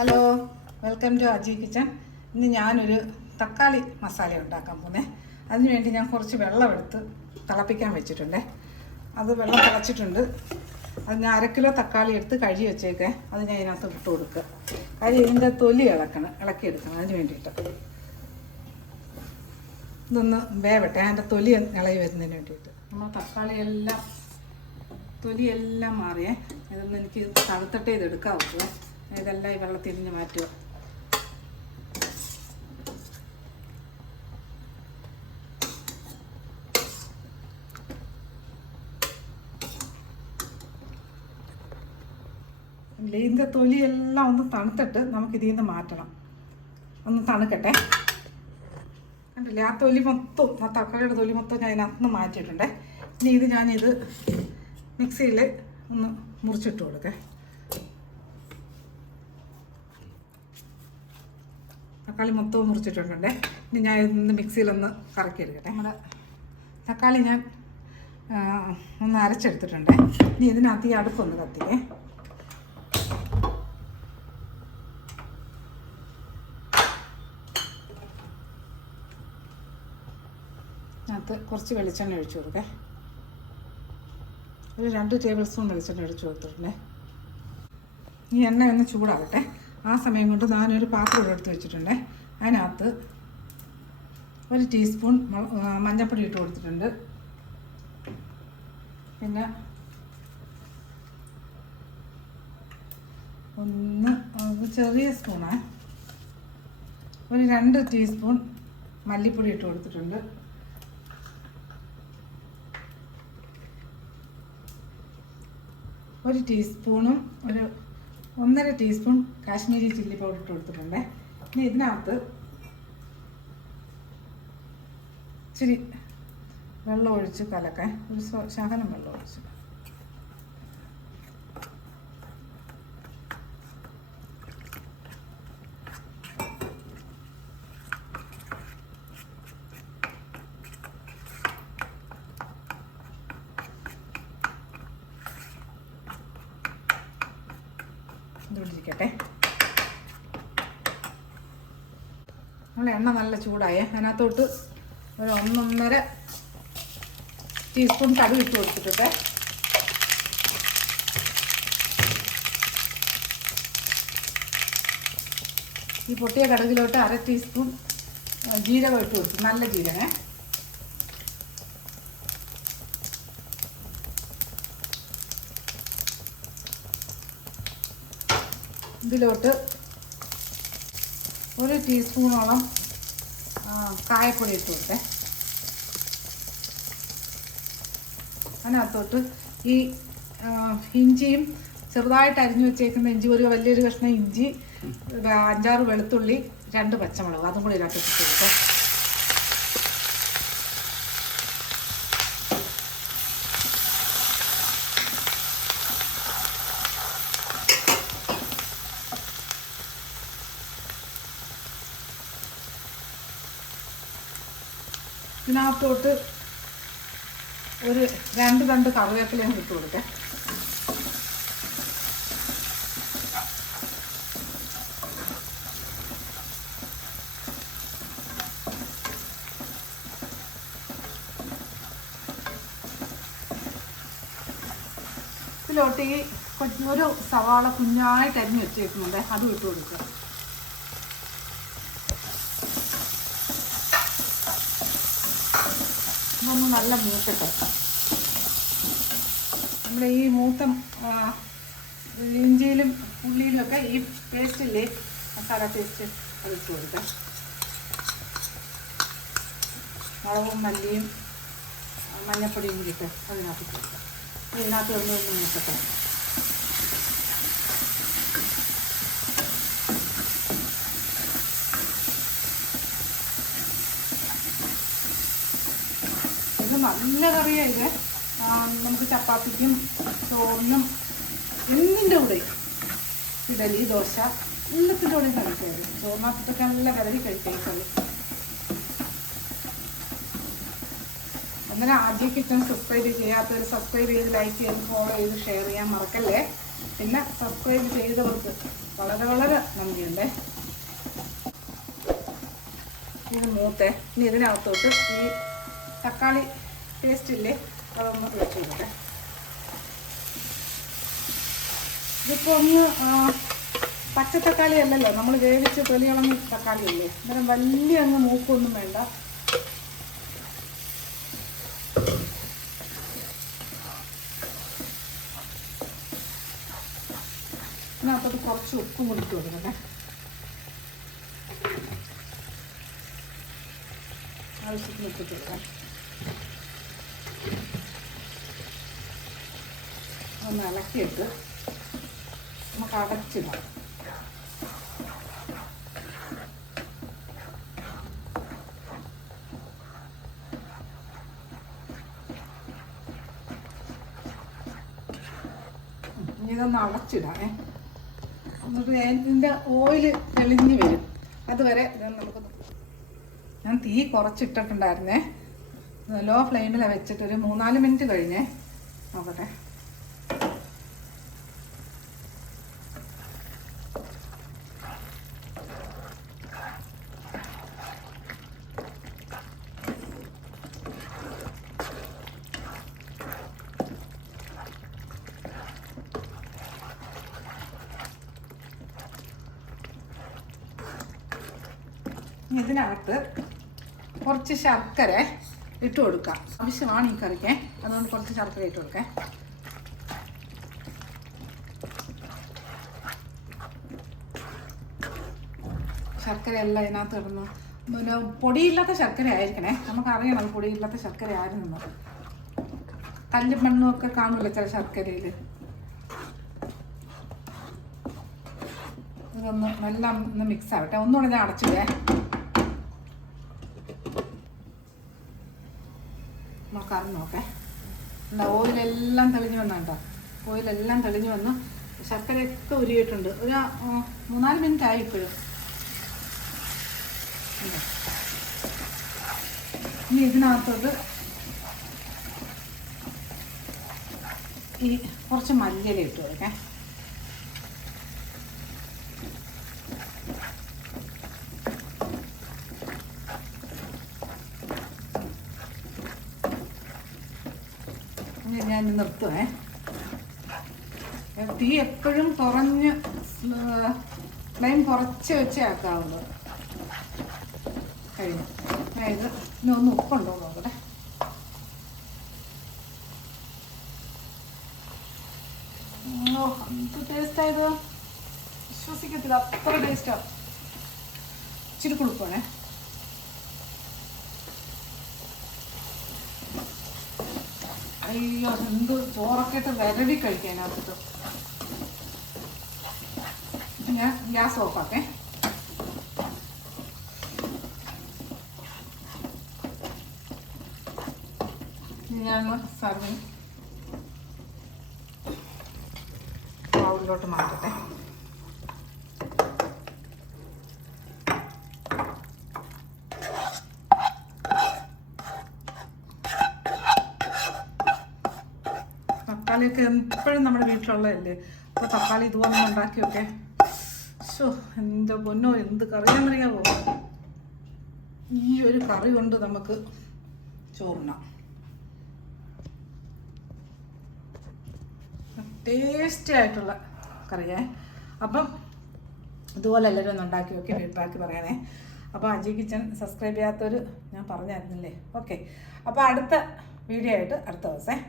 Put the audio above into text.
Hello, welcome to Aji kitchen. ഇന്ന് ഞാനൊരു തക്കാളി മസാല ഉണ്ടാക്കാൻ പോകുന്നത്. അതിനുവേണ്ടി ഞാൻ കുറച്ച് വെള്ളമെടുത്ത് തിളപ്പിക്കാൻ വെച്ചിട്ടുണ്ടേ. അത് വെള്ളം തിളച്ചിട്ടുണ്ട്. അത് ഞാൻ 1 കിലോ തക്കാളി എടുത്ത് കഴുകി വെച്ചേക്കേ. അത് ഞാൻ ഇതിനകത്ത് ഇട്ട് കൊടുക്കുക. കാര്യം ഇതിൻ്റെ തൊലി ഇളക്കിയെടുക്കണം. അതിന് വേണ്ടിയിട്ട് ഇതൊന്ന് വേവട്ടെ, അതിൻ്റെ തൊലി ഇളകി വരുന്നതിന് വേണ്ടിയിട്ട്. നമ്മൾ തൊലിയെല്ലാം മാറിയേ. ഇതൊന്ന് എനിക്ക് തണുത്തിട്ടേ ഇതെടുക്കാവുള്ളൂ. ഇതെല്ലാം ഈ വെള്ളം തിരിഞ്ഞ് മാറ്റുക. ഇതിൻ്റെ തൊലിയെല്ലാം ഒന്ന് തണുത്തിട്ട് നമുക്കിതിൽ നിന്ന് മാറ്റണം. ഒന്ന് തണുക്കട്ടെ. കണ്ടില്ലേ, ആ തൊലി മൊത്തം, ആ തക്കാളിയുടെ തൊലി മൊത്തം ഞാൻ അതിനകത്ത് മാറ്റിയിട്ടുണ്ടേ. ഇനി ഇത് ഞാനിത് മിക്സിയിൽ ഒന്ന് മുറിച്ചിട്ട് കൊടുക്കേ. തക്കാളി മൊത്തവും മുറിച്ചിട്ടുണ്ടേ. ഇനി ഞാൻ ഇന്ന് മിക്സിയിലൊന്ന് കറക്കിയെടുക്കട്ടെ. നമ്മുടെ തക്കാളി ഞാൻ ഒന്ന് അരച്ചെടുത്തിട്ടുണ്ട്. ഇനി ഇതിനകത്ത് ഈ അടുപ്പൊന്ന് കത്തിക്കേ. അതിനകത്ത് കുറച്ച് വെളിച്ചെണ്ണ ഒഴിച്ചു കൊടുക്കേ. ഒരു 2 ടേബിൾ സ്പൂൺ വെളിച്ചെണ്ണ ഒഴിച്ചു കൊടുത്തിട്ടുണ്ടേ. ഈ എണ്ണ ഒന്ന് ചൂടാകട്ടെ. ആ സമയം കൊണ്ട് ഞാനൊരു പാത്രം എടുത്ത് വെച്ചിട്ടുണ്ട്. അതിനകത്ത് 1 ടീസ്പൂൺ മഞ്ഞൾപ്പൊടി ഇട്ട് കൊടുത്തിട്ടുണ്ട്. പിന്നെ ചെറിയ സ്പൂണാണ്, ഒരു 2 ടീസ്പൂൺ മല്ലിപ്പൊടി ഇട്ട് കൊടുത്തിട്ടുണ്ട്. ഒരു ടീസ്പൂണും ഒരു 1.5 ടീസ്പൂൺ കാശ്മീരി ചില്ലി പൗഡർ ഇട്ട് കൊടുത്തിട്ടുണ്ട്. ഇനി ഇതിനകത്ത് ഇച്ചിരി വെള്ളം ഒഴിച്ച് കലക്കാൻ, ഒരു ശകലം വെള്ളം ഒഴിച്ച് ഇരിക്കട്ടെ. നമ്മൾ എണ്ണ നല്ല ചൂടായേ. അതിനകത്തോട്ട് ഒരു 1.5 ടീസ്പൂൺ കടുക് ഇട്ട് കൊടുത്തിട്ട് ഈ പൊട്ടിയ കടുകിലോട്ട് 1/2 ടീസ്പൂൺ ജീരകം ഇട്ട് കൊടുത്തു. നല്ല ജീരകം. ഇതിലോട്ട് 1 ടീസ്പൂണോളം കായപ്പൊടി ഇട്ട് കൊടുത്തേ. അതിനകത്തോട്ട് ഈ ഇഞ്ചിയും ചെറുതായിട്ട് അരിഞ്ഞു വെച്ചേക്കുന്ന ഇഞ്ചി, ഒരു വലിയൊരു കഷ്ണം ഇഞ്ചി, 5-6 വെളുത്തുള്ളി, 2 പച്ചമുളക്, അതും കൂടി ഇതിനകത്ത് ഇട്ട് കൊടുത്തേ. ഇതിനകത്തോട്ട് ഒരു 2 തണ്ട് കറിവേപ്പിലയും ഇട്ട് കൊടുക്കാം. ഇതിലോട്ട് ഈ ഒരു സവാള കുഞ്ഞായിട്ട് അരിഞ്ഞ് വെച്ചേക്കുന്നുണ്ട്, അതും ഇട്ട് കൊടുക്കുക. ഇതൊന്ന് നല്ല മൂത്തിട്ട് നമ്മുടെ ഈ മൂത്ത ഇഞ്ചിയിലും ഉള്ളിയിലുമൊക്കെ ഈ പേസ്റ്റില്ലേ, മസാല പേസ്റ്റ്, അത് ഇട്ട് കൊടുക്കാം. മുളകും മല്ലിയും മഞ്ഞപ്പൊടിയും കൂടിയിട്ട് അതിനകത്ത് ഇട്ട് കൊടുക്കാം. ഇതിനകത്ത് ഒന്ന് മൂക്കട്ടെ. നല്ല കറിയാണ് ഇത്. നമുക്ക് ചപ്പാത്തിക്കും ചോറിനും എന്തിൻ്റെ കൂടെ, ഇഡലി, ദോശ, എല്ലാത്തിൻ്റെ കൂടെയും കഴിക്കാറ്. ചോറിനകത്തൊക്കെ നല്ല കറി കഴിക്കാറ്. അന്നേരം ആദ്യം കിച്ചൺ സബ്സ്ക്രൈബ് ചെയ്യാത്തവർ സബ്സ്ക്രൈബ് ചെയ്ത്, ലൈക്ക് ചെയ്ത്, ഫോളോ ചെയ്ത്, ഷെയർ ചെയ്യാൻ മറക്കല്ലേ. പിന്നെ സബ്സ്ക്രൈബ് ചെയ്തവർക്ക് വളരെ വളരെ നന്ദി. വരുന്നുണ്ട്. ഇത് മൂത്തേ. ഇനി ഇതിനകത്തോട്ട് ഈ തക്കാളി പേസ്റ്റ് ഇല്ലേ അതൊന്ന് വെച്ച് കൊടുക്കട്ടെ. ഇതിപ്പോൾ ഒന്ന് പച്ചത്തക്കാളി അല്ലല്ലോ, നമ്മൾ വേവിച്ച് തൊലികളഞ്ഞ തക്കാളി അല്ലേ, അന്നേരം വലിയ അങ്ങ് മൂക്കൊന്നും വേണ്ട. ഇതിനകത്തോട്ട് കുറച്ച് ഉപ്പും കൂടി ഇട്ട് കൊടുക്കട്ടെ. ആവശ്യത്തിന് ഇട്ടിട്ട് കൊടുക്കാം. ഒന്ന് ഇളക്കിയിട്ട് നമുക്ക് അടച്ചിടാം. ഇതൊന്ന് അടച്ചിടാം. എന്നിട്ട് ഇതിൻ്റെ ഓയിൽ തെളിഞ്ഞ് വരും, അതുവരെ ഇതൊന്ന് നമുക്ക്. ഞാൻ തീ കുറച്ചിട്ടിട്ടുണ്ടായിരുന്നേ, ലോ ഫ്ലെയിമിലാണ് വെച്ചിട്ടൊരു 3-4 മിനിറ്റ് കഴിഞ്ഞേ. നോക്കട്ടെ. ഇതിനകത്ത് കുറച്ച് ശർക്കര ഇട്ട് കൊടുക്കാം. ആവശ്യമാണ് ഈ കറിക്ക്, അതുകൊണ്ട് കുറച്ച് ശർക്കര ഇട്ട് കൊടുക്കാം. ശർക്കര എല്ലാം ഇതിനകത്ത് ഇടുന്നു. പിന്നെ പൊടിയില്ലാത്ത ശർക്കര ആയിരിക്കണേ, നമുക്കറിയണം അത് പൊടിയില്ലാത്ത ശർക്കര ആയിരുന്നു. കല്ലും മണ്ണും ഒക്കെ കാണൂല്ലോ ചില ശർക്കരയിൽ. ഇതൊന്ന് എല്ലാം ഒന്ന് മിക്സ് ആവട്ടെ. ഒന്നുകൂടെ ഞാൻ അടച്ചിടേ. നമുക്കറിഞ്ഞ് നോക്കേ. ഓയിലെല്ലാം തെളിഞ്ഞ് വന്നുണ്ടോ? ഓയിലെല്ലാം തെളിഞ്ഞ് വന്നു. ശർക്കരയൊക്കെ ഉരുകിയിട്ടുണ്ട്. ഒരു 3-4 മിനിറ്റ് ആയി ഇപ്പോഴും. ഇനി ഇതിനകത്തോട്ട് ഈ കുറച്ച് മല്ലിയില ഇട്ട് കൊടുക്കാം. ഞാൻ നിർത്തുവേ. തീ എപ്പോഴും കുറഞ്ഞ് ഫ്ലെയിം കുറച്ച് വെച്ചേ ആക്കാവുള്ളൂ. കഴിഞ്ഞു. അതായത് ഇനി ഒന്ന് ഉപ്പുണ്ടോ നോക്കട്ടെ. എന്ത് ടേസ്റ്റായത്, വിശ്വസിക്കത്തില്ല, അത്ര ടേസ്റ്റാണ്. ഇച്ചിരി കുളിപ്പാണേ. അയ്യോ, എന്ത് ചോറൊക്കെ ഇട്ട് വിരവി കഴിക്കാനകത്ത്. ഞാൻ ഗ്യാസ് ഓഫാക്കേ. ഞാൻ സർവിങ് ബൗളിലോട്ട് മാറ്റട്ടെ. തക്കാളിയൊക്കെ എപ്പോഴും നമ്മുടെ വീട്ടിലുള്ളതല്ലേ, അപ്പോൾ തക്കാളി ഇതുപോലെ ഉണ്ടാക്കിയൊക്കെ. ശോ, എൻ്റെ പൊന്നോ, എന്ത് കറിയാന്നറിയാവോ. ഈ ഒരു കറി കൊണ്ട് നമുക്ക് ചോറിനാം. ടേസ്റ്റി ആയിട്ടുള്ള കറിയേ. അപ്പം ഇതുപോലെ എല്ലാവരും ഒന്ന് ഉണ്ടാക്കി നോക്കി ഫീഡ്ബാക്ക് പറയണേ. അപ്പോൾ അജി കിച്ചൺ സബ്സ്ക്രൈബ് ചെയ്യാത്തവർ ഞാൻ പറഞ്ഞായിരുന്നില്ലേ. ഓക്കെ, അപ്പോൾ അടുത്ത വീഡിയോ ആയിട്ട് അടുത്ത ദിവസം